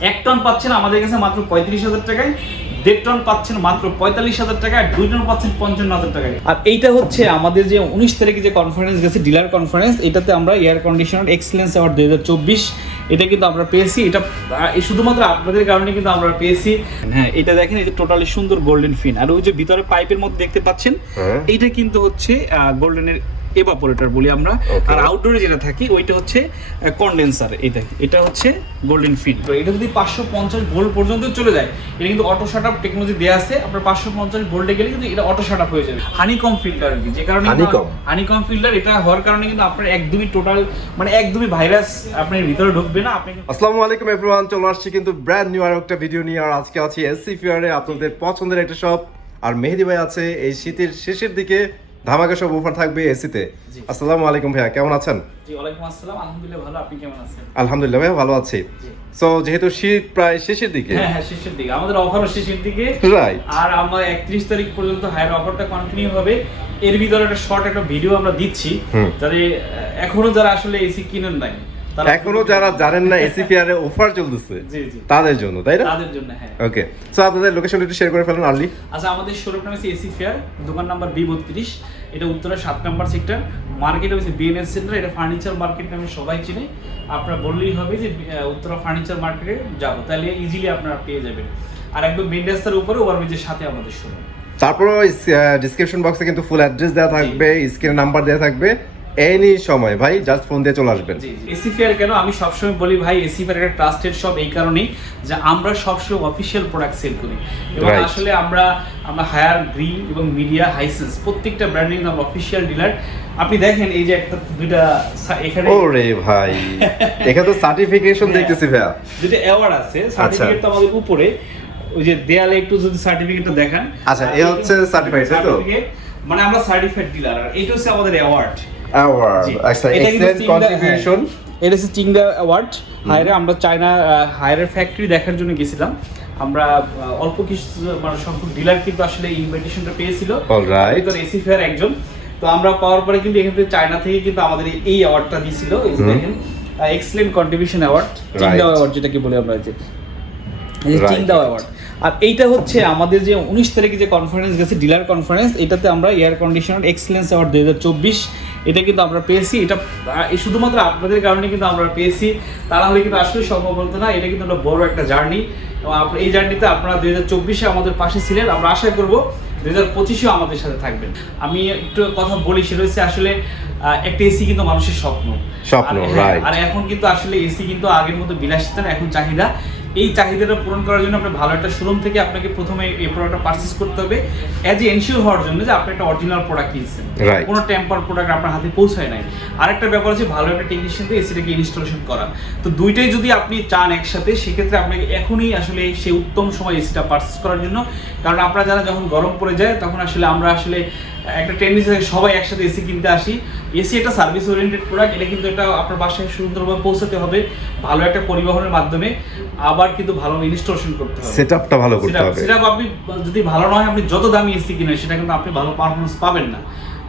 এক টন পাচ্ছেন আমাদের কাছে মাত্র পঁয়ত্রিশ হাজার টাকায় দেড় টন পাচ্ছেন মাত্র পঁয়তাল্লিশ হাজার টাকা আর দুই টন পাচ্ছেন পঞ্চান্ন হাজার টাকায়। আর এইটা হচ্ছে আমাদের যে উনিশ তারিখে যে কনফারেন্স গেছে ডিলার কনফারেন্স এটাতে আমরা এয়ার কন্ডিশনার এক্সেলেন্স অ্যাওয়ার্ড দুই হাজার চব্বিশ এটা কিন্তু আমরা পেয়েছি। এটা শুধুমাত্র আপনাদের কারণে কিন্তু আমরা পেয়েছি। হ্যাঁ এটা দেখেন এই যে টোটালি সুন্দর গোল্ডেন ফিন আর ওই যে ভিতরে পাইপের মধ্যে দেখতে পাচ্ছেন হ্যাঁ। এইটা কিন্তু হচ্ছে গোল্ডেনের এভাপোরেটর বলি আমরা। আর আউটডোরে যেটা থাকি ওইটা হচ্ছে কন্ডেন্সার এটা এটা হচ্ছে গোল্ডেন ফিন তো এটা যদি পাঁচশো পঞ্চাশ ভোল্ট পর্যন্ত চলে যায় এটা কিন্তু অটো শাট আপ টেকনোলজি দেওয়া আছে আপনার পাঁচশো পঞ্চাশ ভোল্টে গেলে কিন্তু এটা অটো শাট আপ হয়ে যাবে। হানিকম ফিল্টার আর কি যে কারণে? হানিকম ফিল্টার এটা হওয়ার কারণে কিন্তু আপনার একদমই টোটাল মানে একদমই ভাইরাস আপনার ভিতরে ঢুকবে না আপনি আসসালামু আলাইকুম এভরিওয়ান চলে আসছি কিন্তু ব্র্যান্ড নিউ আর একটা ভিডিও নিয়ে আর আজকে আছি এসসি ফিয়ারে আপনাদের পছন্দের একটা শপ আর মেহেদি ভাই আছে এই শীতের শেষের দিকে ধামাকা সব অফার থাকবে এসিতে আসসালামু আলাইকুম ভাইয়া কেমন আছেন? জি ওয়ালাইকুম আসসালাম। আলহামদুলিল্লাহ ভালো আপনি কেমন আছেন? আলহামদুলিল্লাহ ভাইয়া ভালো আছি। সো যেহেতু শীত প্রায় শেষের দিকে। হ্যাঁ হ্যাঁ শেষের দিকে। আমাদের অফারও শেষের দিকে। রাইট আর আমরা একত্রিশ তারিখ পর্যন্ত হায়ার অফারটা কন্টিনিউ হবে। এর ভিতরে একটা শর্ট একটা ভিডিও আমরা দিচ্ছি। যাতে এখনও যারা আসলে এসি কিনেন নাই। এখনও যারা জানেন না এসি ফিয়ারে অফার চলতেছে তাদের জন্য তাই না? তাদের জন্য হ্যাঁ। ওকে সো আপনাদের লোকেশন একটু শেয়ার করে ফেলুন আর্লি। আচ্ছা আমাদের শোরুম নাম হচ্ছে এসি ফেয়ার দোকান নাম্বার বি বত্রিশ। এটা উত্তরা সাত নাম্বার সেক্টর মার্কেট হচ্ছে বিএনএস সেন্টার এটা ফার্নিচার মার্কেট নামে সবাই চিনে। আপনারা বললেই হবে যে উত্তরা ফার্নিচার মার্কেটে যাব। তাহলে ইজিলি আপনারা পেয়ে যাবেন। আর একদম মেন রাস্তার উপরে ওভারব্রিজের সাথে আমাদের শোরুম তারপরে ডিসক্রিপশন বক্সে কিন্তু ফুল অ্যাড্রেস দেওয়া থাকবে স্ক্রিনে নাম্বার দেওয়া থাকবে। এনি সময় ভাই জাস্ট ফোন দিয়ে চলে আসবেন। এসি ফেয়ার কেন? আমি সবসময় বলি ভাই এসি ফেয়ার একটা ট্রাস্টেড শপ এই কারণেই যে আমরা সবসময় অফিসিয়াল প্রোডাক্ট সেল করি। এবং আসলে আমরা আমরা হায়ার গ্রিন এবং মিডিয়া হাইসেন্স প্রত্যেকটা ব্র্যান্ডিং অফিসিয়াল ডিলার আপনি দেখেন এই যে একটা দুইটা এখানে ওরে ভাই এখানে তো সার্টিফিকেশন দেখতেছি ভাইয়া। দুইটা অ্যাওয়ার্ড আছে সার্টিফিকেট তো আমাদের উপরে। ওই যে দেয়ালে একটু যদি সার্টিফিকেটটা দেখান। আচ্ছা, এ হচ্ছে তাই তো? মানে আমরা সার্টিফাইড ডিলার আর এটা হচ্ছে আমাদের অ্যাওয়ার্ড অ্যাওয়ার্ড। আচ্ছা এক্সেলেন্ট কন্ট্রিবিউশন। এটা হচ্ছে চিংড়া অ্যাওয়ার্ড হায়ারে আমরা চায়না হায়ারের ফ্যাক্টরি দেখার জন্য গেছিলাম আমরা অল্প কিছু মানে সংখ্যক ডিলার কিন্তু আসলে ইনভাইটেশনটা পেয়েছিল Alright. এসি ফেয়ার একজন তো আমরা পাওয়ার পরে কিন্তু এখান থেকে চায়না থেকে কিন্তু আমাদের এই- অ্যাওয়ার্ডটা দিয়েছিল। দেখেন excellent contribution award Right. Award যেটাকে বলি আমরা যে right. অ্যাওয়ার্ড আর এইটা হচ্ছে আমাদের যে উনিশ তারিখে যে কনফারেন্স গেছে ডিলার কনফারেন্স এটাতে আমরা এয়ার কন্ডিশনার এক্সেলেন্স অ্যাওয়ার্ড দুই হাজার চব্বিশ এটা কিন্তু আমরা পেয়েছি। এটা এই শুধুমাত্র আপনাদের কারণে কিন্তু আমরা পেয়েছি। তারা হলে কিন্তু আসলে সম্ভব হতো না এটা কিন্তু একটা বড় একটা জার্নি এবং এই জার্নিতে আপনারা দুই হাজার চব্বিশে আমাদের পাশে ছিলেন। আমরা আশা করব দুই হাজার পঁচিশেও আমাদের সাথে থাকবেন। আমি একটু কথা বলি সেটা হচ্ছে আসলে একটা এসি কিন্তু মানুষের স্বপ্ন। হ্যাঁ, আর এখন কিন্তু আসলে এসি কিন্তু আগের মতো বিলাসিতা না এখন চাহিদা। এই চাহিদাটা পূরণ করার জন্য আপনি ভালো একটা শোরুম থেকে আপনাকে প্রথমে এই প্রোডাক্টটা পারচেস করতে হবে অ্যাজ এনশিওর হওয়ার জন্য যে আপনি একটা অরিজিনাল প্রোডাক্ট কিনছেন। কোনো টেম্পার প্রোডাক্ট আপনার হাতে পৌঁছায় নাই। আরেকটা ব্যাপার হচ্ছে ভালো একটা টেকনিশিয়ান দিয়ে এসিটাকে ইনস্টলেশন করা। তো দুইটাই যদি আপনি চান একসাথে সেক্ষেত্রে আপনাকে এখনই আসলে সেই উত্তম সময় এসিটা পারচেস করার জন্য। কারণ আপনারা যারা যখন গরম পড়ে যায় তখন আসলে আমরা আসলে একটা টেন্ডেন্সি থাকে সবাই একসাথে এসি কিনতে আসি। এসি একটা সার্ভিস ওরিয়েন্টেড প্রোডাক্ট এটা কিন্তু একটা আপনার বাসায় সুন্দরভাবে পৌঁছাতে হবে ভালো একটা পরিবহনের মাধ্যমে আবার কিন্তু ভালো ইনস্টলেশন করতে হবে। সেটআপটা ভালো করতে হবে। সেটা আপনি যদি ভালো নয় আপনি যত দামি এসি কিনেন সেটা কিন্তু আপনি ভালো পারফরমেন্স পাবেন না।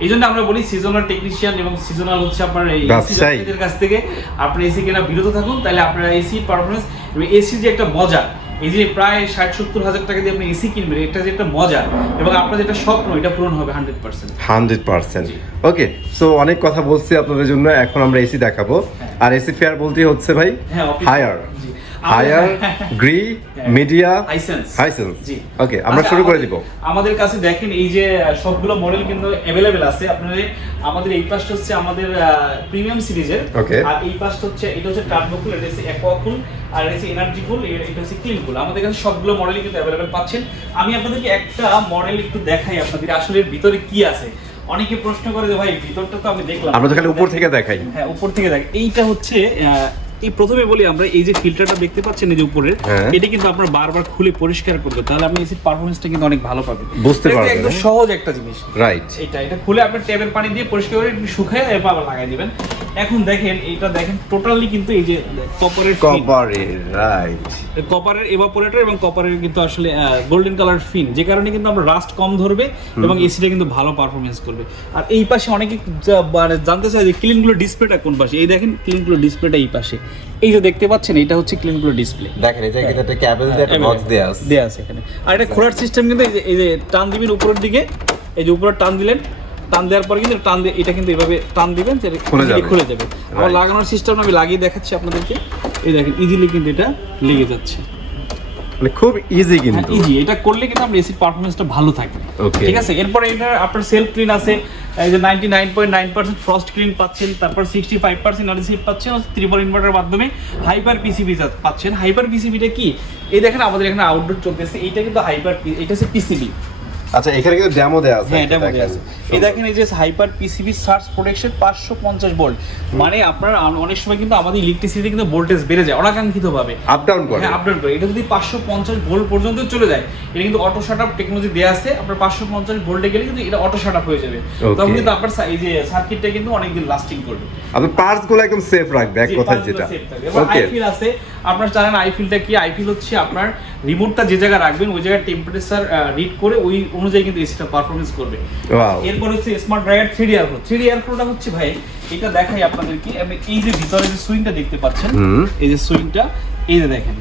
এই জন্য আমরা বলি সিজনাল টেকনিশিয়ান এবং সিজনাল হচ্ছে আপনার এই। ব্যবসায়ীদের কাছ থেকে আপনি এসি কেনা বিরত থাকুন তাহলে আপনার এসি পারফরমেন্স এবং এসির যে একটা মজা এই যে প্রায় ষাট সত্তর হাজার টাকা দিয়ে আপনি এসি কিনবেন এটা যে একটা মজা। এবং আপনার যেটা স্বপ্ন এটা পূরণ হবে hundred percent. Hundred percent. Okay so অনেক কথা বলছি আপনাদের জন্য এখন আমরা এসি দেখাবো। আর এসি ফেয়ার বলতে হচ্ছে ভাই হ্যাঁ, হায়ার জি। Haier Gree. মিডিয়া। হাইসেন্স জি। ওকে আমরা আচ্ছা, শুরু করে দিব। আমাদের কাছে দেখেন এই যে সবগুলো মডেল কিন্তু অ্যাভেলেবেল আছে। আপনাদের আমাদের এই পাশটা হচ্ছে আমাদের প্রিমিয়াম সিরিজের আর এই পাশটা হচ্ছে এটা হচ্ছে টার্বোকুল এটা হচ্ছে অ্যাকোয়াকুল আর এটা হচ্ছে এনার্জি কুল এটা হচ্ছে ক্লিন কুল আমাদের কাছে সবগুলো মডেলই কিন্তু অ্যাভেলেবেল পাচ্ছেন। আমি আপনাদেরকে একটা মডেল একটু দেখাই আপনাদের আসলে ভিতরে কি আছে। অনেকে প্রশ্ন করে যে ভাই ভিতরটা তো আমি দেখলাম আমরা তো খালি উপর থেকে দেখাই। হ্যাঁ উপর থেকে দেখ এইটা হচ্ছে এই প্রথমে বলি আমরা এই যে ফিল্টারটা দেখতে পাচ্ছেন এই যে উপরের হ্যাঁ। এটা কিন্তু আপনার বারবার খুলে পরিষ্কার করবে তাহলে আপনি এসির পারফরমেন্সটা কিন্তু অনেক ভালো পাবেন। বুঝতে এটা পারবেন, একদম। সহজ একটা জিনিস। রাইট এটা এটা খুলে আপনি ট্যাপের পানি দিয়ে পরিষ্কার করে শুকায় এরপর আবার লাগাই দিবেন। এখন দেখেন এটা দেখেন টোটালি কিন্তু এই যে কপারের কপারের রাইট কপারের এভাপোরেটর এবং কপারের কিন্তু আসলে গোল্ডেন কালার ফিন যে কারণে কিন্তু আমরা রাস্ট কম ধরবে এবং এসিটা কিন্তু ভালো পারফরমেন্স করবে। আর এই পাশে অনেকে মানে জানতে চায় যে ক্লিনগুলো ডিসপ্লেটা কোন পাশে? এই দেখেন ক্লিনগুলো ডিসপ্লেটা এই পাশে। এই যে দেখতে পাচ্ছেন এটা হচ্ছে ক্লিনগুলো ডিসপ্লে দেখেন এই জায়গায় একটা ক্যাবেল দিয়ে একটা বক্স দেয়া আছে। দেয়া আছে এখানে। আর এটা খোলার সিস্টেম কিন্তু এই যে এই যে টান দিবেন উপরের দিকে এই যে উপরে টান দিলেন টান দেওয়ার পরে কিন্তু টান দিয়ে এটা কিন্তু এভাবে টান দিবেন যে খুলে যাবে। আবার লাগানোর সিস্টেম আমি লাগিয়ে দেখাচ্ছি আপনাদেরকে। এই দেখেন ইজিলি কিন্তু এটা লেগে যাচ্ছে। মানে খুব ইজি কিন্তু। ইজি এটা করলে কিন্তু আপনার এসির পারফরমেন্সটা ভালো থাকে. ঠিক আছে? এরপরে এটা আপনার সেলফ ক্লিন আছে। এই যে ninety nine point nine percent frost clean পাচ্ছেন তারপর সিক্সটি ফাইভ পার্সেন্ট রিসিভ পাচ্ছেন ত্রিপল ইনভার্টার মাধ্যমে হাইপার পিসিবি পাচ্ছেন। হাইপার পিসিবিটা কি? এই দেখেন আমাদের এখানে আউটডোর চলতেছে। এইটা কিন্তু হাইপার এটা হচ্ছে পিসিবি আচ্ছা এখানে কিন্তু ডেমো দেয়া আছে হ্যাঁ মধ্যে দেখেন। আছে। এই দেখেন এই যে হাইপার পিসিবি সার্চ প্রোটেকশন পাঁচশো পঞ্চাশ ভোল্ট মানে আপনার অনেক সময় কিন্তু আমাদের ইলেকট্রিসিটি কিন্তু ভোল্টেজ বেড়ে যায় অনাকাঙ্ক্ষিত ভাবে আপ ডাউন করে। হ্যাঁ আপডেট করে। এটা যদি পাঁচশো পঞ্চাশ ভোল্ট পর্যন্ত চলে যায় এটা কিন্তু অটো শাট আপ টেকনোলজি দেওয়া আছে। আপনার পাঁচশো পঞ্চাশ ভোল্টে গেলে কিন্তু এটা অটো শাট আপ হয়ে যাবে। তখন কিন্তু আপনার এই যে সার্কিটটা কিন্তু অনেকদিন লাস্টিং করবে। আপনার পার্টসগুলো একদম সেফ রাখবে এক জি, কথায় যেটা। ওকে আইফিল আছে আপনার জানেন আইফিলটা কি? আইফিল হচ্ছে আপনার রিমোটটা যে জায়গায় রাখবেন ওই জায়গায় টেম্পারেচার রিড করে ওই অনুযায়ী কিন্তু এসিটা পারফরমেন্স করবে। এরপর হচ্ছে smart driver three air flow three air ফ্লোটা হচ্ছে ভাই এটা দেখাই আপনাদেরকে। আমি এই যে ভিতরে যে সুইংটা দেখতে পাচ্ছেন এই যে সুইংটা এই যে দেখেন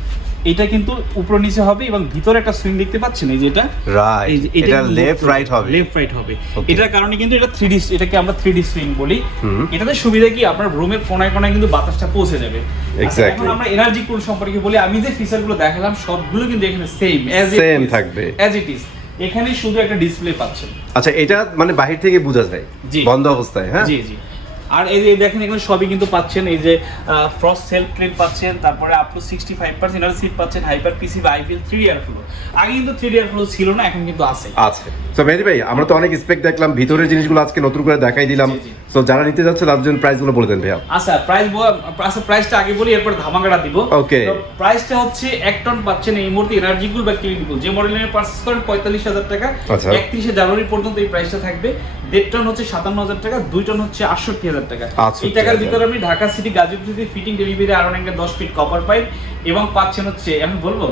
এটা কিন্তু উপর নিচে হবে এবং ভিতরে একটা সুইং দেখতে পাচ্ছেন এই যে এটা? রাইট এটা লেফট রাইট হবে। লেফট রাইট হবে। এটার কারণে কিন্তু এটা থ্রি ডি এটাকে আমরা থ্রি ডি সুইং বলি। এটাতে সুবিধা কি? আপনার রুমের কোনায় কোনায় কিন্তু বাতাসটা পৌঁছে যাবে। আচ্ছা, এখন আমরা এনার্জি কুল সম্পর্কে বলি। আমি যে ফিচারগুলো দেখালাম সবগুলো কিন্তু এখানে সেম অ্যাজ Same থাকবে। অ্যাজ ইট ইজ এখানে শুধু একটা ডিসপ্লে পাচ্ছেন। আচ্ছা এটা মানে বাহির থেকে বোঝা যায়। বন্ধ অবস্থায় হ্যাঁ? জি জি। আর এই যে দেখেন এখানে সবই কিন্তু পাচ্ছেন। এই যে ফ্রস্ট সেলফ ক্লিন পাচ্ছেন তারপরে up to sixty five percent seat পাচ্ছেন হাইপার পিসি বা আইপিএল থ্রি ইয়ার ফ্লো আগে কিন্তু থ্রি ইয়ার ফ্লো ছিল না এখন কিন্তু আছে। আছে। তো মেহেদি ভাই আমরা তো অনেক স্পেক দেখলাম ভিতরের জিনিসগুলো আজকে নতুন করে দেখাই দিলাম। জি। যারা নিতে যাচ্ছে তাদের জন্য প্রাইসগুলো বলে দেন ভাইয়া। আচ্ছা প্রাইস আচ্ছা প্রাইসটা আগে বলি এরপর ধামাকাটা দিব। প্রাইসটা হচ্ছে এক টন পাচ্ছেন এই মুহূর্তে এনার্জি কুল বা যে মডেলের পারচেস করেন পঁয়তাল্লিশ হাজার টাকা। আচ্ছা। একত্রিশে জানুয়ারি পর্যন্ত এই প্রাইসটা থাকবে। দেড় টন হচ্ছে সাতান্ন হাজার টাকা দুই টন হচ্ছে আটষট্টি হাজার টাকা। 68,000 এই টাকার ভিতরে আপনি Dhaka city Gazipur city fitting delivery আরও একটা দশ ফিট কপার পাইপ এবং পাচ্ছেন হচ্ছে আমি বলব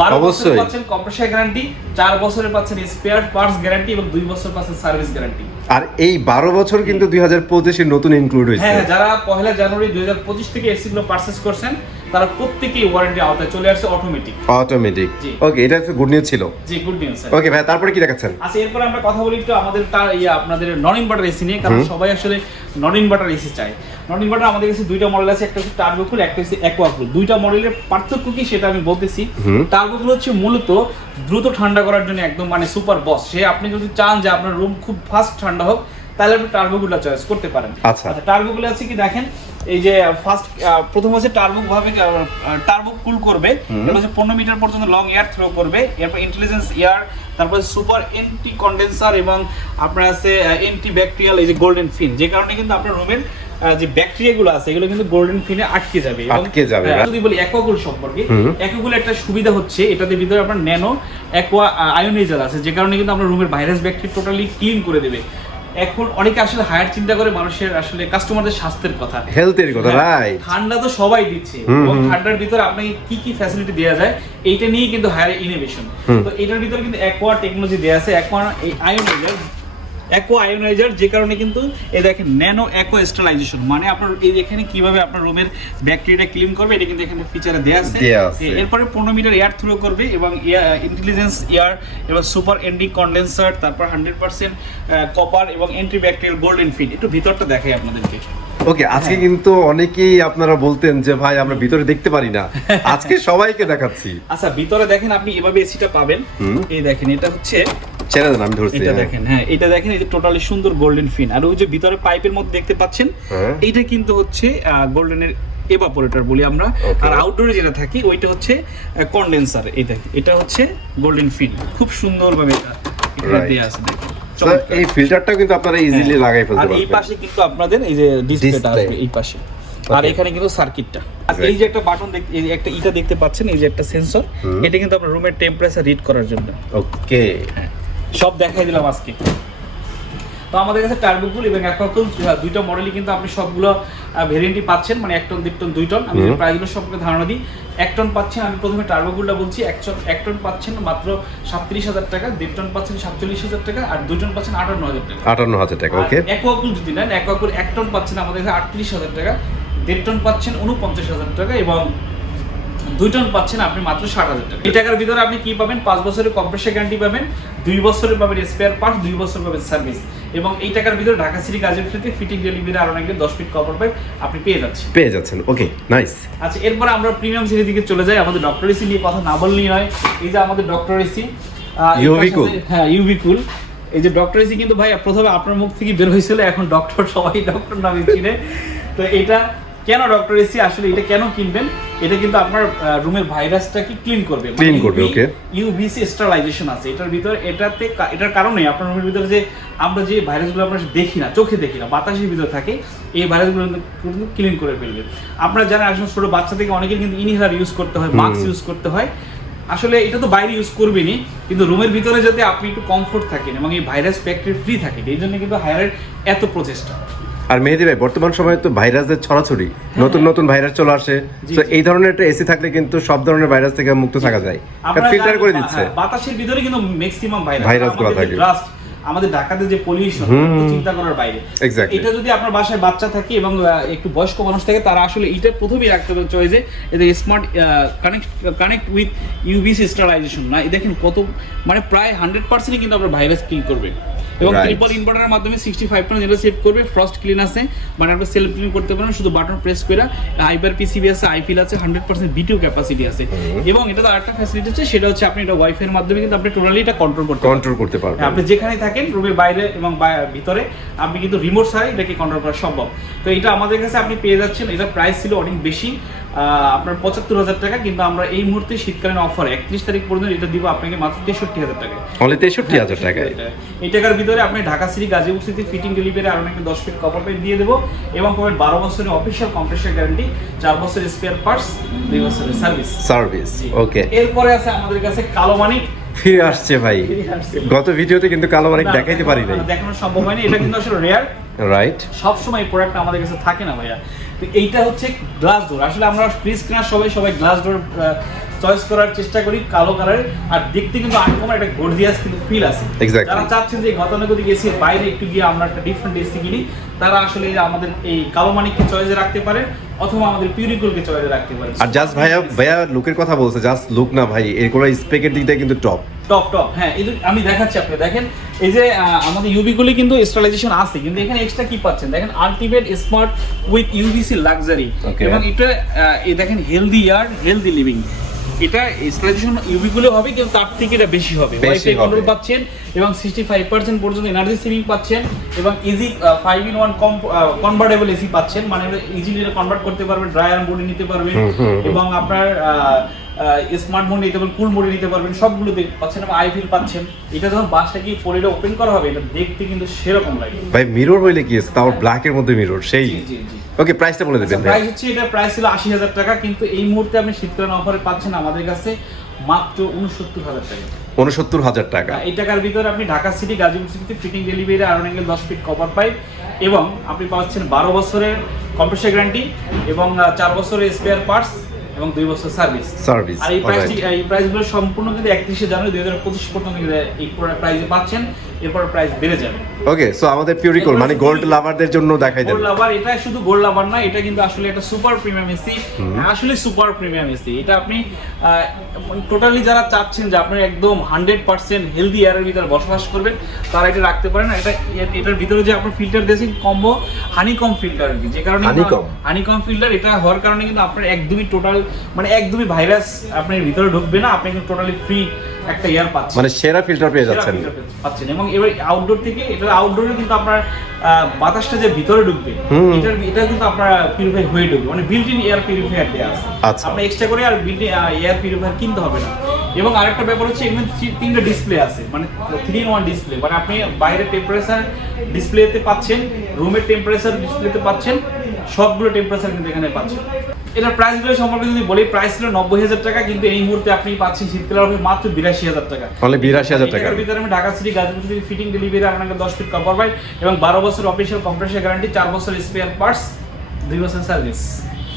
বারো বছর পাচ্ছেন কম্প্রেসার গ্যারান্টি চার বছরের পাচ্ছেন স্পেয়ার পার্টস গ্যারান্টি এবং দুই বছর পাচ্ছেন সার্ভিস গ্যারান্টি আর এই বারো বছর কিন্তু দুই হাজার পঁচিশে নতুন ইনক্লুড হয়েছে। হ্যাঁ যারা পহেলা জানুয়ারি দুই হাজার পঁচিশ থেকে এসি গুলো পার্চেস করছেন তারা প্রত্যেকেই ওয়ারেন্টি আওতায় চলে আসছে অটোমেটিক অটোমেটিক ওকে এটা গুড নিউজ ছিল। জি গুড নিউজ স্যার ওকে ভাই তারপরে কি দেখাচ্ছেন? আচ্ছা এরপর আমরা কথা বলি একটু আমাদের তার ইয়ে আপনাদের নন ইনভার্টার এসি নিয়ে কারণ সবাই আসলে নন ইনভার্টার এসি চায়। নন ইনভার্টার আমাদের কাছে দুইটা মডেল আছে একটা হচ্ছে টার্বোকুল একটা হচ্ছে অ্যাকোয়াকুল দুইটা মডেলের পার্থক্য কি সেটা আমি বলতেছি। হুম। টার্বোকুল হচ্ছে মূলত দ্রুত ঠান্ডা করার জন্য একদম মানে সুপার বস সে আপনি যদি চান যে আপনার রুম খুব ফাস্ট ঠান্ডা হোক তাহলে আপনি টার্বোকুলটা চয়েস করতে পারেন। আচ্ছা। টার্বোকুল আছে কি দেখেন? এই যে ফার্স্ট প্রথম হচ্ছে টার্বো ভাবে টার্বো কুল করবে এটা হচ্ছে পনেরো মিটার পর্যন্ত লং এয়ার থ্রো করবে এরপর ইন্টেলিজেন্স এয়ার তারপর সুপার এন্টি কন্ডেন্সার এবং আপনার আছে এন্টি ব্যাকটেরিয়াল এই যে গোল্ডেন ফিন যে কারণে কিন্তু আপনার রুমের যে ব্যাকটেরিয়া গুলো আছে এগুলো কিন্তু গোল্ডেন ফিনে আটকে যাবে আটকে যাবে, হ্যাঁ, যদি বলি অ্যাকোয়াগুল সম্পর্কে। অ্যাকোয়াগুল একটা সুবিধা হচ্ছে এটাতে ভিতরে আপনার ন্যানো অ্যাকোয়া আয়োনাইজার আছে যে কারণে কিন্তু আপনার রুমের ভাইরাস ব্যাকটেরিয়া টোটালি ক্লিন করে দেবে। এখন অনেকে আসলে হায়ার চিন্তা করে মানুষের আসলে কাস্টমারদের স্বাস্থ্যের কথা। হেলথের কথা হ্যাঁ, রাইট ঠান্ডা তো সবাই দিচ্ছে। এবং ঠান্ডার ভিতরে আপনাকে কি কি ফ্যাসিলিটি দেওয়া যায় এইটা নিয়েই কিন্তু হায়ার ইনোভেশন তো এটার ভিতরে কিন্তু অ্যাকোয়া টেকনোলজি দেওয়া আছে। অ্যাকোয়া এই আয়োনাইজার অ্যাকোয়া আয়োনাইজার যে কারণে কিন্তু এ দেখেন ন্যানো অ্যাকো স্টেলাইজেশন মানে আপনার এই এখানে কীভাবে আপনার রুমের ব্যাকটেরিয়া ক্লিন করবে এটা কিন্তু এখানে ফিচারে দেয়া আছে। এরপরে পনেরো মিটার এয়ার থ্রো করবে এবং ইন্টেলিজেন্স এয়ার এবং সুপার এন্ডি কন্ডেন্সার তারপর হান্ড্রেড পার্সেন্ট কপার এবং অ্যান্টি ব্যাকটেরিয়াল গোল্ডেন ফিট একটু ভিতরটা দেখাই আপনাদেরকে। ওকে আজকে হ্যাঁ। কিন্তু অনেকেই আপনারা বলতেন যে ভাই আমরা ভিতরে দেখতে পারি না আজকে সবাইকে দেখাচ্ছি আচ্ছা ভিতরে দেখেন আপনি এভাবে এসিটা পাবেন এই দেখেন এটা হচ্ছে ছেড়ে দেন আমি ধরছি এটা হ্যাঁ। দেখেন হ্যাঁ এটা দেখেন এই যে টোটালি সুন্দর গোল্ডেন ফিন আর ওই যে ভিতরে পাইপের মধ্যে দেখতে পাচ্ছেন হ্যাঁ। এইটা কিন্তু হচ্ছে গোল্ডেনের এভাপোরেটর বলি আমরা আর আউটডোরে যেটা থাকি ওইটা হচ্ছে কন্ডেন্সার এটা এটা হচ্ছে গোল্ডেন ফিন খুব সুন্দরভাবে এটা Right. দেয়া আছে দেখেন। এই ফিল্টারটাও কিন্তু আপনারা ইজিলি হ্যাঁ। লাগাই ফেলতে এই পাশে কিন্তু আপনাদের এই যে ডিসপ্লেটা. আসবে এই পাশে। আর এখানে কিন্তু সার্কিটটা এই যে একটা বাটন এই একটা ইটা দেখতে পাচ্ছেন এই যে একটা সেন্সর এটা কিন্তু আপনার রুমের টেম্পারেচার রিড করার জন্য। ওকে সব দেখাই দিলাম আজকে। তো আমাদের কাছে টার্বোকুল এবং অ্যাকোয়াকুল দুইটা মডেলই কিন্তু আপনি সবগুলো ভেরিয়েন্টই পাচ্ছেন মানে এক টন দেড় টন দুই টন আমি। প্রাইসগুলো সম্পর্কে ধারণা দিই এক টন পাচ্ছেন আমি প্রথমে টার্বোকুলটা বলছি এক টন এক টন পাচ্ছেন মাত্র সাতত্রিশ হাজার টাকা দেড় টন পাচ্ছেন সাতচল্লিশ হাজার টাকা আর দুই টন পাচ্ছেন আটান্ন হাজার টাকা। আটান্ন হাজার টাকা ওকে অ্যাকোয়াকুল যদি নেন অ্যাকোয়াকুল এক টন পাচ্ছেন আমাদের কাছে আটত্রিশ হাজার টাকা দেড় টন পাচ্ছেন উনপঞ্চাশ হাজার টাকা এবং দুই টন পাচ্ছেন আপনি মাত্র ষাট হাজার টাকা। এই টাকার ভিতরে আপনি কি পাবেন? পাঁচ বছরের কম্প্রেসার গ্যারান্টি পাবেন। দুই বছরের পাবেন স্পেয়ার পার্ট দুই বছর পাবেন সার্ভিস এবং এই টাকার ভিতরে ঢাকা সিটি কাজের ফ্রিতে ফিটিং ডেলিভারি আর অনেক দশ ফিট কভার পাইপ আপনি পেয়ে যাচ্ছেন। পেয়ে যাচ্ছেন ওকে নাইস আচ্ছা এরপরে আমরা প্রিমিয়াম সিরিজ দিকে চলে যাই আমাদের ডক্টর এসি নিয়ে কথা না বললেই নয়। এই যে আমাদের ডক্টর এসি cool। হ্যাঁ ইউভি কুল এই যে ডক্টর এসি কিন্তু ভাই প্রথমে আপনার মুখ থেকে বের হয়েছিল এখন ডক্টর সবাই ডক্টর নামে চিনে। তো এটা কেন ডক্টর এসি আসলে এটা কেন কিনবেন? এটা কিন্তু আপনার রুমের ভাইরাসটাকে ক্লিন করবে। Clean করবে, okay. ইউভিসি স্টারলাইজেশন আছে। এটার ভিতরে এটাতে এটার কারণে আপনার রুমের ভিতরে যে আমরা যে ভাইরাসগুলো আমরা দেখি না চোখে দেখি না বাতাসের ভিতরে থাকে এই ভাইরাসগুলো কিন্তু ক্লিন করে ফেলবে। আপনারা জানেন একজন ছোট বাচ্চা থেকে অনেকের কিন্তু ইনহেলার ইউজ করতে হয় মাস্ক ইউজ করতে হয়। আসলে এটা তো বাইরে ইউজ করবেনই কিন্তু রুমের ভিতরে যাতে আপনি একটু কমফোর্ট থাকেন এবং এই ভাইরাস ব্যাকটেরিয়া ফ্রি থাকেন এই জন্য কিন্তু হায়ারের এত প্রচেষ্টা। আর মেহেদি ভাই বর্তমান সময়ে তো ভাইরাসের ছড়াছড়ি। নতুন নতুন ভাইরাস চলে আসে। হ্যাঁ। তো এই ধরনের একটা এসি থাকলে কিন্তু সব ধরনের ভাইরাস থেকে মুক্ত থাকা যায়। ফিল্টার করে দিচ্ছে। হ্যাঁ, বাতাসের ভিতরে কিন্তু ম্যাক্সিমাম ভাইরাস। ভাইরাসগুলো থাকে। আমাদের ঢাকাতে যে পলিউশন চিন্তা করার বাইরে। এটা যদি আপনার বাসায় বাচ্চা থাকে এবং একটু বয়স্ক মানুষ থাকে তারা আসলে এটা প্রথমেই রাখতে হবে চয়েসে এদের smart connect connect with UV sterilisation না দেখেন কত মানে প্রায় হান্ড্রেড পার্সেন্টই কিন্তু আপনার ভাইরাস কিল করবে। এবং ট্রিপল ইনভার্টারের মাধ্যমে সিক্সটি ফাইভ পার্সেন্ট যেটা সেভ করবে ফ্রস্ট ক্লিন আছে মানে আপনি সেলফ ক্লিন করতে পারেন শুধু বাটন প্রেস করে আইবার পিসিবি আছে আইপিএল আছে হান্ড্রেড পার্সেন্ট বিটিও ক্যাপাসিটি আছে। এবং এটা তো আরেকটা ফ্যাসিলিটি আছে সেটা হচ্ছে আপনি এটা ওয়াইফাই এর মাধ্যমে কিন্তু আপনি টোটালি এটা কন্ট্রোল করতে পারবেন। কন্ট্রোল করতে পারবে হ্যাঁ, আপনি যেখানে থাকেন রুমের বাইরে এবং ভিতরে আপনি কিন্তু রিমোট ছাড়াই এটাকে কন্ট্রোল করা সম্ভব। তো এটা আমাদের কাছে আপনি পেয়ে যাচ্ছেন এটা প্রাইস ছিল অনেক বেশি আপনার পঁচাত্তর হাজার টাকা কিন্তু আমরা এই মুহূর্তে শীতকালীন অফার একত্রিশ তারিখ পর্যন্ত এটা দিব আপনাকে মাত্র তেষট্টি হাজার টাকা অনলি তেষট্টি হাজার টাকায়? এই টাকার ভিতরে আপনি Dhaka city Gazipur city fitting delivery আর অনেক দশ ফিট কভার পাইপ দিয়ে দেবো এবং পাবেন বারো বছরের অফিসিয়াল কম্প্রেসার গ্যারান্টি চার বছরের স্পেয়ার পার্টস দুই বছরের সার্ভিস সার্ভিস ওকে এরপরে আছে আমাদের কাছে কালো মানিক ফিরে আসছে ভাই। গত ভিডিওতে কিন্তু কালো অনেক দেখাইতে পারি নাই। না, দেখানো সম্ভব হয়নি এটা কিন্তু আসলে রেয়ার রাইট সবসময় প্রোডাক্ট আমাদের কাছে থাকে না ভাইয়া। তো এইটা হচ্ছে গ্লাস ডোর আসলে আমরা ফ্রিজ কেনার সবাই সবাই গ্লাস ডোর চয়েস করার চেষ্টা করি কালো কালারের আর দেখতে কিন্তু আনকমন একটা গর্জিয়াস কিন্তু ফিল আছে। যারা চাচ্ছেন যে গতানুগতিক এসির বাইরে একটু গিয়ে আমরা একটা ডিফারেন্ট এসি কিনি তারা আসলে আমাদের এই কালো মানিককে চয়েসে রাখতে পারেন অথবা আমাদের পিউরিকুলকে চয়েসে রাখতে পারেন। আর জাস্ট ভাইয়া ভাইয়া লুকের কথা বলছে জাস্ট লুক না ভাই এগুলো স্পেকের দিক দিয়ে কিন্তু টপ টপ টপ হ্যাঁ এই আমি দেখাচ্ছি আপনি দেখেন এই যে আমাদের ইউবিগুলি কিন্তু স্টাইলাইজেশন আছে কিন্তু এখানে এক্সট্রা কি পাচ্ছেন? দেখেন ultimate smart with UVC luxury এবং এটা এই দেখেন হেলদি ইয়ার হেলদি লিভিং এটা ইউভি গুলো হবে কিন্তু তার থেকে এটা বেশি হবে। ওয়াইফাই কন্ট্রোল পাচ্ছেন এবং সিক্সটি ফাইভ পার্সেন্ট পর্যন্ত এনার্জি সেভিং পাচ্ছেন এবং easy five in one convertible AC পাচ্ছেন। মানে ইজিলি এটা কনভার্ট করতে পারবেন ড্রায়ার মোডে নিতে পারবেন। এবং আপনার স্মার্ট মোড নিতে পারবেন কুল মোডে নিতে পারবেন সবগুলোতে পাচ্ছেন এবং আইফিল পাচ্ছেন। এটা যখন বাসটা গিয়ে পরে ওপেন করা হবে এটা দেখতে কিন্তু সেরকম লাগে। ভাই মিরর হইলে কি তাও ব্ল্যাক এর মধ্যে মিরর সেই? জি জি জি। ওকে প্রাইসটা বলে দেবেন প্রাইস হচ্ছে এটা প্রাইস ছিল আশি হাজার টাকা কিন্তু এই মুহূর্তে আপনি শীতকালীন অফারে পাচ্ছেন আমাদের কাছে মাত্র উনসত্তর হাজার টাকা। উনসত্তর হাজার টাকা। এই টাকার ভিতরে আপনি ঢাকা সিটি গাজীপুর সিটিতে ফিটিং ডেলিভারি আয়রন অ্যাঙ্গেল দশ ফিট কভার পাইপ এবং আপনি পাচ্ছেন বারো বছরের কম্প্রেসার গ্যারান্টি এবং চার বছরের স্পেয়ার পার্টস এবং দুই বছর সার্ভিস সার্ভিস আর এই প্রাইসটি এই প্রাইসগুলো সম্পূর্ণ কিন্তু একত্রিশে জানুয়ারি দুই হাজার পঁচিশ পর্যন্ত এই প্রাইসে পাচ্ছেন। এরপর প্রাইস বেড়ে যাবে। ওকে সো আমাদের পিউরিকল মানে গোল্ড লাভারদের জন্য দেখাই দেন। গোল্ড লাভার এটা শুধু গোল্ড লাভার না এটা কিন্তু আসলে একটা সুপার প্রিমিয়াম এসি আসলে সুপার প্রিমিয়াম এসি এটা আপনি টোটালি যারা চাচ্ছেন যে আপনি একদম হান্ড্রেড পার্সেন্ট হেলদি এয়ারের ভিতরে বসবাস করবেন তারা এটা রাখতে পারেন। এটা এটার ভিতরে যে আপনার ফিল্টার দিয়েছেন কম্বো হানি কম ফিল্টার আর কি যে কারণে Honeycomb? হানি ফিল্টার এটা হওয়ার কারণে কিন্তু আপনার একদমই টোটাল মানে একদমই ভাইরাস আপনার ভিতরে ঢুকবে না আপনি কিন্তু টোটালি ফ্রি একটা এয়ার পাচ্ছেন। মানে সেরা ফিল্টার পেয়ে যাচ্ছেন। পাচ্ছেন। এবং এবার আউটডোর থেকে এটা আউটডোরে কিন্তু আপনার বাতাসটা যে ভিতরে ঢুকবে। এটার এটা কিন্তু আপনার পিউরিফাই হয়ে ঢুকবে। মানে বিল্ট ইন এয়ার পিউরিফায়ার দেওয়া আছে। আচ্ছা। আপনি এক্সট্রা করে আর বিল্ট এয়ার পিউরিফায়ার কিনতে হবে না। এবং আরেকটা ব্যাপার হচ্ছে এখানে তিনটা ডিসপ্লে আছে। মানে থ্রি ইন ওয়ান ডিসপ্লে মানে আপনি বাইরের টেম্পারেচার ডিসপ্লেতে পাচ্ছেন রুমের টেম্পারেচার ডিসপ্লেতে পাচ্ছেন সবগুলো টেম্পারেচার কিন্তু এখানে পাচ্ছেন এটা প্রাইসগুলো সম্পর্কে যদি বলি প্রাইস ছিল নব্বই হাজার টাকা কিন্তু এই মুহূর্তে আপনি পাচ্ছেন শীতকালের অফারে মাত্র বিরাশি হাজার টাকা। Only 82,000 টাকা। এটার ভিতরে আমি ঢাকা সিটি গাজীপুর থেকে ফিটিং ডেলিভারি আপনাকে দশ ফিট কাপড় পাই এবং বারো বছর অফিসিয়াল কম্প্রেসার গ্যারান্টি চার বছর স্পেয়ার পার্টস দুই বছর সার্ভিস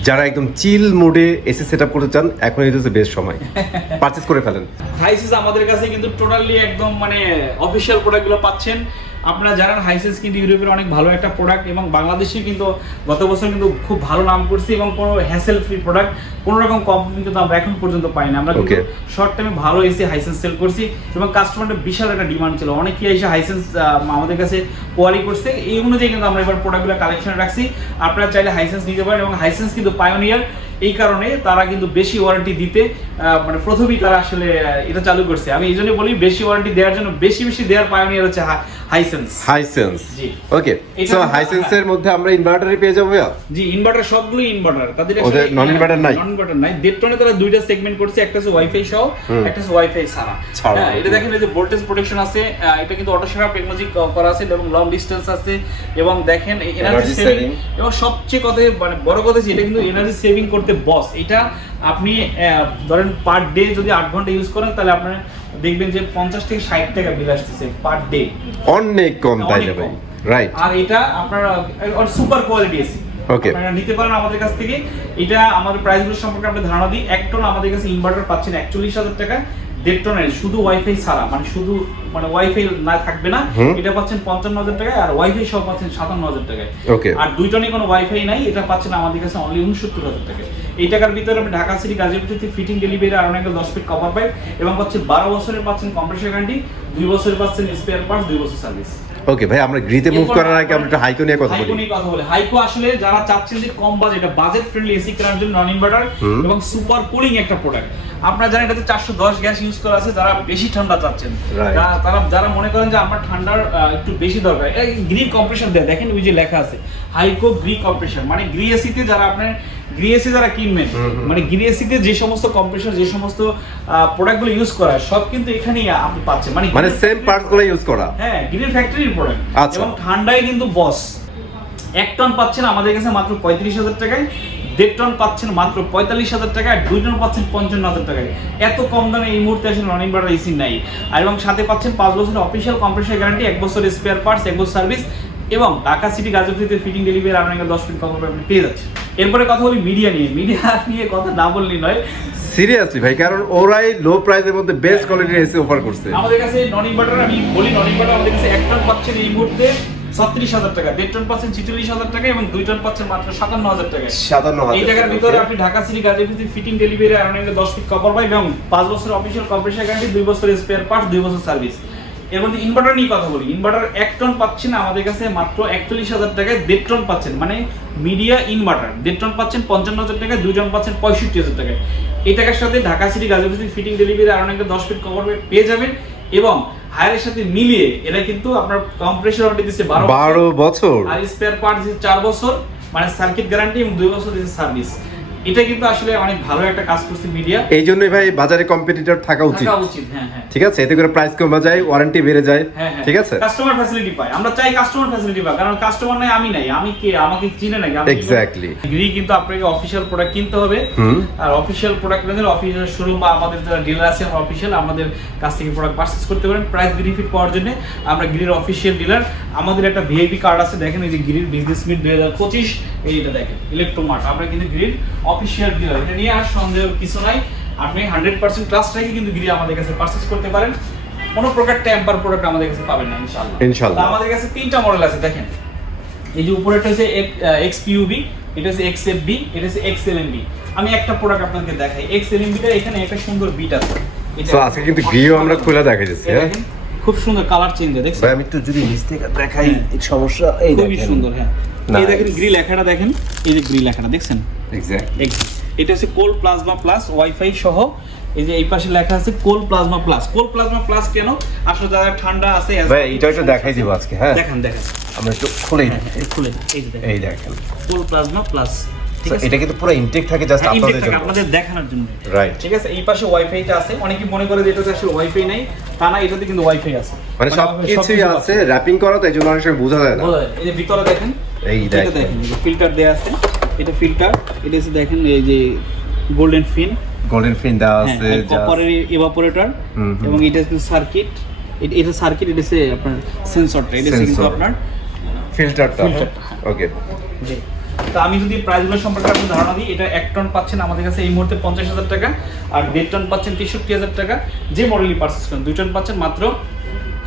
যারা একদম চিল মোডে এসি সেটআপ করতে চান এখন এই হচ্ছে বেস্ট সময়। পারচেজ করে ফেলেন। হাইসিস আমাদের কাছে কিন্তু টোটালি একদম মানে অফিসিয়াল প্রোডাক্টগুলো পাচ্ছেন। আপনারা জানেন হাইসেন্স কিন্তু ইউরোপের অনেক ভালো একটা প্রোডাক্ট এবং বাংলাদেশে কিন্তু গত বছর কিন্তু খুব ভালো নাম করছে এবং কোনো হ্যাসেল ফ্রি প্রোডাক্ট কোনো রকম কমপ্লেন কিন্তু আমরা এখন পর্যন্ত পাই না। আমরা কিন্তু. শর্ট টাইমে ভালো এসে হাইসেন্স সেল করছি এবং কাস্টমারটা বিশাল একটা ডিমান্ড ছিল। অনেকেই এসে হাইসেন্স আমাদের কাছে কোয়ারি করছে। এই অনুযায়ী কিন্তু আমরা এবার প্রোডাক্টগুলো কালেকশনে রাখছি। আপনারা চাইলে হাইসেন্স নিতে পারেন এবং হাইসেন্স কিন্তু পায়োনিয়ার এই কারণে তারা কিন্তু বেশি ওয়ারেন্টি দিতে মানে প্রথমেই তারা আসলে এটা চালু করছে। আমি এই জন্য বলি বেশি ওয়ারেন্টি দেওয়ার জন্য বেশি বেশি দেওয়ার পায়োনিয়ার হচ্ছে হাইসেন্স হাইসেন্স জি। ওকে সো হাইসেন্সের মধ্যে আমরা ইনভার্টারে পেয়ে যাব জি ইনভার্টার সবগুলো ইনভার্টার তাদের ওদের non-inverter নাই? নন ইনভার্টার নাই। তারা দুইটা সেগমেন্ট করছে একটা হচ্ছে ওয়াইফাই সহ একটা হচ্ছে ওয়াইফাই ছাড়া। হ্যাঁ, এটা দেখেন এই যে ভোল্টেজ প্রোটেকশন আছে এটা কিন্তু অটো শেয়ার টেকনোলজি করা আছে এবং লং ডিসটেন্স আছে এবং দেখেন এনার্জি সেভিং এবং সবচেয়ে কথা মানে বড় কথা এটা কিন্তু এনার্জি সেভিং করতে বস এটা আপনি আহ, ধরেন পার ডে যদি আট ঘণ্টা ইউজ করেন তাহলে আপনার দেখবেন যে পঞ্চাশ থেকে ষাট টাকা বিল আসতেছে পার ডে অনেক কম তাই ভাই? রাইট আর এটা আপনার সুপার কোয়ালিটি এসি ওকে আপনারা নিতে পারেন আমাদের কাছ থেকে। এটা আমাদের প্রাইসগুলো সম্পর্কে আমরা ধারণা দিই। এক টন আমাদের কাছে ইনভার্টার পাচ্ছেন একচল্লিশ হাজার টাকা দেড় শুধু ওয়াইফাই ছাড়া মানে শুধু মানে ওয়াইফাই না থাকবে না এটা পাচ্ছেন পঞ্চান্ন হাজার টাকায় আর ওয়াইফাই সহ পাচ্ছেন সাতান্ন হাজার টাকায়. আর দুই টনে কোনো ওয়াইফাই নাই এটা পাচ্ছেন আমাদের কাছে অনলি উনসত্তর হাজার টাকায়। এই টাকার ভিতরে আপনি ঢাকা সিটি গাজীপুর থেকে ফিটিং ডেলিভারি আর অনেক দশ ফিট কভার পাইপ এবং পাচ্ছেন বারো বছরের পাচ্ছেন কম্প্রেসার গ্যারান্টি দুই বছরের পাচ্ছেন স্পেয়ার পার্টস দুই বছর সার্ভিস ওকে ভাই আমরা গ্রিতে মুভ করার আগে আমরা একটু হাইকো নিয়ে কথা হাইকো বলি। কথা বলি। হাইকো আসলে যারা চাচ্ছেন যে কম বাজেট বাজেট ফ্রেন্ডলি এসি কেনার জন্য নন ইনভার্টার এবং সুপার কুলিং একটা প্রোডাক্ট আপনারা জানেন এটাতে চারশো দশ গ্যাস ইউজ করা আছে যারা বেশি ঠান্ডা চাচ্ছেন। যারা- তারা যারা মনে করেন যে আমার ঠান্ডার একটু বেশি দরকার গ্রি কম্প্রেশন দেয় দেখেন ওই যে লেখা আছে হাইকো গ্রি কম্প্রেশন মানে গ্রি এসিতে যারা আপনার যারা কিনবেন। মানে গ্রি এসিতে যে সমস্ত কম্প্রেশন যে সমস্ত প্রোডাক্টগুলো ইউজ করা সব কিন্তু এখানেই আপনি পাচ্ছেন। মানে মানে সেম পার্টসগুলো ইউজ করা। হ্যাঁ গ্রিন ফ্যাক্টরির প্রোডাক্ট। এবং ঠান্ডায় কিন্তু বস এক টন পাচ্ছেন আমাদের কাছে মাত্র পঁয়ত্রিশ হাজার টাকায়। দেড় টন পাচ্ছেন মাত্র পঁয়তাল্লিশ হাজার টাকায় দুই টন পাচ্ছেন পঞ্চান্ন হাজার টাকায় এত কম দামে এই মুহূর্তে আসলে নন ইনভার্টার এসি নাই। আর এবং সাথে পাচ্ছেন পাঁচ বছরের অফিসিয়াল কম্প্রেসার গ্যারান্টি এক বছর স্পেয়ার পার্টস এক বছর সার্ভিস এবং ঢাকা সিটি গাজীপুরিতে ফিটিং ডেলিভারি আপনাকে দশ মিনিট কম আপনি পেয়ে যাচ্ছে এরপরে কথা বলি মিডিয়া নিয়ে। মিডিয়া নিয়ে কথা না বললেই নয়। সিরিয়াসলি ভাই কারণ ওরাই লো প্রাইসের মধ্যে বেস্ট কোয়ালিটির এসি অফার করছে। আমাদের কাছে নন ইনভার্টার আমি বলি নন ইনভার্টার আমাদের কাছে এক টন পাচ্ছেন এই মুহূর্তে। ছত্রিশ হাজার টাকা। দেড় টন পাচ্ছেন ছিচল্লিশ হাজার টাকা এবং দুই টন পাচ্ছেন মাত্র সাতান্ন হাজার টাকা। সাতান্ন এই টাকার ভিতরে আপনি ঢাকা সিটি ফিটিং ডেলিভারি দশ ফিট কভার পাই এবং পাঁচ বছর অফিসিয়াল কম্প্রেসার গ্যারান্টি দুই বছর স্পেয়ার পার্টস দুই বছর সার্ভিস এর মধ্যে ইনভার্টার নিয়ে কথা বলি। ইনভার্টার এক টন পাচ্ছেন আমাদের কাছে মাত্র একচল্লিশ হাজার টাকায় দেড় টন পাচ্ছেন মানে মিডিয়া ইনভার্টার দেড় টন পাচ্ছেন পঞ্চান্ন হাজার টাকায় দুই টন পাচ্ছেন পঁয়ষট্টি হাজার টাকায়। এই টাকার সাথে Dhaka city Gazipur fitting delivery আর অনেক দশ ফিট কভার পেয়ে যাবেন। এবং হায়ারের সাথে মিলিয়ে এটা কিন্তু আপনার কম্প্রেশন ওয়ারেন্টি দিচ্ছে বারো বছর। বারো বছর আর স্পেয়ার পার্ট দিচ্ছে চার বছর মানে সার্কিট গ্যারান্টি এবং দুই বছর দিচ্ছে সার্ভিস এটা কিন্তু আসলে অনেক ভালো একটা কাজ করছে মিডিয়া এই জন্যই ভাই বাজারে কম্পিটিটর থাকা উচিত থাকা উচিত। হ্যাঁ হ্যাঁ। ঠিক আছে? এতে করে প্রাইস কমে যায় ওয়ারেন্টি বেড়ে যায়। হ্যাঁ হ্যাঁ। ঠিক আছে? কাস্টমার ফ্যাসিলিটি পায় আমরা চাই কাস্টমার ফ্যাসিলিটি কারণ কাস্টমার নাই আমি নাই। আমি কে? আমাকে চিনে নাকি? আমি? Exactly. গ্রি কিন্তু আপনাকে অফিসিয়াল প্রোডাক্ট কিনতে হবে। আর অফিসিয়াল প্রোডাক্ট কিনলে অফিসিয়াল শোরুম বা আমাদের যারা ডিলার আছে অফিসিয়াল আমাদের কাছ থেকে প্রোডাক্ট পারচেজ করতে পারেন। প্রাইস বেনিফিট পাওয়ার জন্য আমরা গ্রির অফিসিয়াল ডিলার আমাদের একটা ভিআইপি কার্ড আছে দেখেন এই যে গ্রির বিজনেস মিট দুই হাজার পঁচিশ এইটা দেখেন ইলেকট্রোমার্ট আমরা কিন্তু গ্রির অফিসিয়াল ডিলার এটা নিয়ে আর সন্দেহের কিছু নাই। আপনি হান্ড্রেড পার্সেন্ট ট্রাস্ট রেখে কিন্তু গ্রি আমাদের কাছে পারচেজ করতে পারেন। কোনো প্রকার টেম্পার প্রোডাক্ট আমাদের কাছে পাবেন না ইনশাআল্লাহ। ইনশাআল্লাহ। আমাদের কাছে তিনটা মডেল আছে দেখেন। এই যে উপরেটা হচ্ছে এক্স পিউবি এটা হচ্ছে এক্স এফ বি এটা হচ্ছে এক্স এল এম বি আমি একটা প্রোডাক্ট আপনাকে দেখাই। এক্স এল এম টা এখানে একটা সুন্দর বিট আছে। এটা- তো আজকে কিন্তু গৃহ আমরা খোলা দেখা যাচ্ছে হ্যাঁ? খুব সুন্দর কালার চেঞ্জ দেখছেন? ভাই আমি একটু যদি নিচ থেকে দেখাই এই সমস্যা এই দেখেন। খুবই সুন্দর হ্যাঁ। এই দেখেন গ্রিল লেখাটা দেখেন। এই যে গ্রি লেখাটা দেখছেন? এটা হচ্ছে কোল প্লাজমা প্লাস ওয়াইফাই সহ। এই যে এই পাশে লেখা আছে cool plasma plus cool plasma plus কেন? আসলে যারা ঠান্ডা আছে ভাই এটা একটু দেখাই দিব আজকে হ্যাঁ? দেখেন দেখেন। আমরা একটু খুলেই হ্যাঁ, হ্যাঁ, খুলে এই দেখেন। এই দেখেন। কোল প্লাজমা প্লাস ঠিক So, আছে? এটা কিন্তু পুরো ইনটেক থাকে জাস্ট হ্যাঁ, আপনাদের জন্য। আপনাদের দেখানোর জন্য। রাইট ঠিক আছে? এই পাশে ওয়াইফাইটা আছে। অনেকে মনে করে যে এটাতে আসলে ওয়াইফাই নাই। তা না এটাতে কিন্তু ওয়াইফাই আছে। মানে সব কিছুই আছে র্যাপিং করা তো অনেক সময় বোঝা যায় না। এই যে ভিতরে দেখেন। এই দেখেন। ফিল্টার দেয়া আছে। এটা ফিল্টার এটা হচ্ছে দেখেন এই যে গোল্ডেন ফিন গোল্ডেন ফিন দেওয়া হ্যাঁ আছে কপারের হুম, হুম। এবং এটা হচ্ছে সার্কিট এটা সার্কিট এটা হচ্ছে আপনার সেন্সরটা এটা কিন্তু আপনার ফিল্টারটা ফিল্টারটা, হ্যাঁ। ওকে জি। তো আমি যদি প্রাইসগুলো সম্পর্কে আপনি ধারণা দিই এটা এক টন পাচ্ছেন আমাদের কাছে এই মুহূর্তে পঞ্চাশ হাজার টাকা আর দেড় টন পাচ্ছেন তেষট্টি হাজার টাকা। যে মডেলই পারচেস করেন দুই টন পাচ্ছেন মাত্র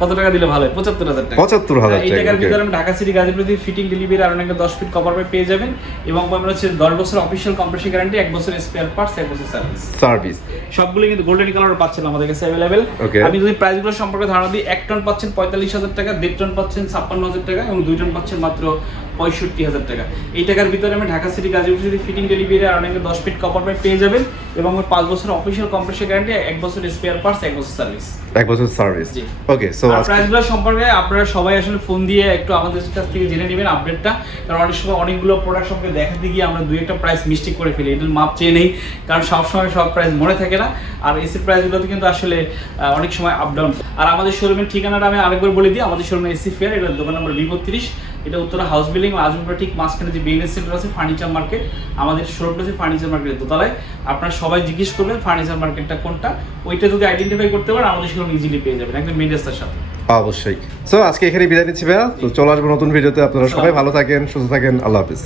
কত টাকা দিলে ভালো হয়? পঁচাত্তর হাজার টাকা। পঁচাত্তর হাজার এই টাকার ভিতরে ঢাকা সিটি গাজীপুর থেকে ফিটিং ডেলিভারি আর অনেক দশ ফিট কভার পেয়ে যাবেন এবং আমরা হচ্ছে দশ বছর অফিসিয়াল কম্প্রেশন গ্যারান্টি এক বছর স্পেয়ার পার্টস এক বছর সার্ভিস সার্ভিস সবগুলো কিন্তু গোল্ডেন কালার পাচ্ছেন আমাদের কাছে অ্যাভেলেবেল আমি যদি প্রাইসগুলো সম্পর্কে ধারণা দিই এক টন পাচ্ছেন পঁয়তাল্লিশ হাজার টাকা দেড় টন পাচ্ছেন ছাপ্পান্ন হাজার টাকা এবং দুই টন পাচ্ছেন মাত্র পঁয়ষট্টি হাজার টাকা। এই টাকার ভিতরে আমি Dhaka city Gazipur city fitting delivery আর অনেকে দশ ফিট কপার পাইপ পেয়ে যাবেন এবং ওই পাঁচ বছর অফিসিয়াল কম্প্রেসার গ্যারান্টি এক বছর স্পেয়ার পার্টস এক বছর সার্ভিস এক বছর সার্ভিস জি। ওকে সো প্রাইসগুলো সম্পর্কে আপনারা সবাই আসলে ফোন দিয়ে একটু আমাদের কাছ থেকে জেনে নেবেন আপডেটটা কারণ অনেক সময় অনেকগুলো প্রোডাক্ট সম্পর্কে দেখাতে গিয়ে আমরা দুই একটা প্রাইস মিস্টেক করে ফেলি। এটার মাপ চেয়ে নেই কারণ সবসময় সব প্রাইস মনে থাকে না। আর এসি প্রাইসগুলোতে কিন্তু আসলে অনেক সময় আপ ডাউন আর আমাদের শোরুমের ঠিকানাটা আমি আরেকবার বলে দিই। আমাদের শোরুমে এসি ফেয়ার এটা দোকান নম্বর বি বত্রিশ। এটা উত্তরা হাউস বিল্ডিং আজমপুরা ঠিক মাঝখানে যে বিএনএস সেন্টার আছে ফার্নিচার মার্কেট আমাদের শোরুমটা আছে ফার্নিচার মার্কেটের দোতলায়। আপনারা সবাই জিজ্ঞেস করবেন ফার্নিচার মার্কেটটা কোনটা। ওইটা যদি আইডেন্টিফাই করতে পারেন আমাদের শোরুম ইজিলি পেয়ে যাবেন একদম মেন রাস্তার সাথে। অবশ্যই। সো আজকে এখানে বিদায় নিচ্ছি ভাইয়া। তো চলে আসব নতুন ভিডিওতে। আপনারা সবাই ভালো থাকেন সুস্থ থাকেন। আল্লাহ হাফিজ।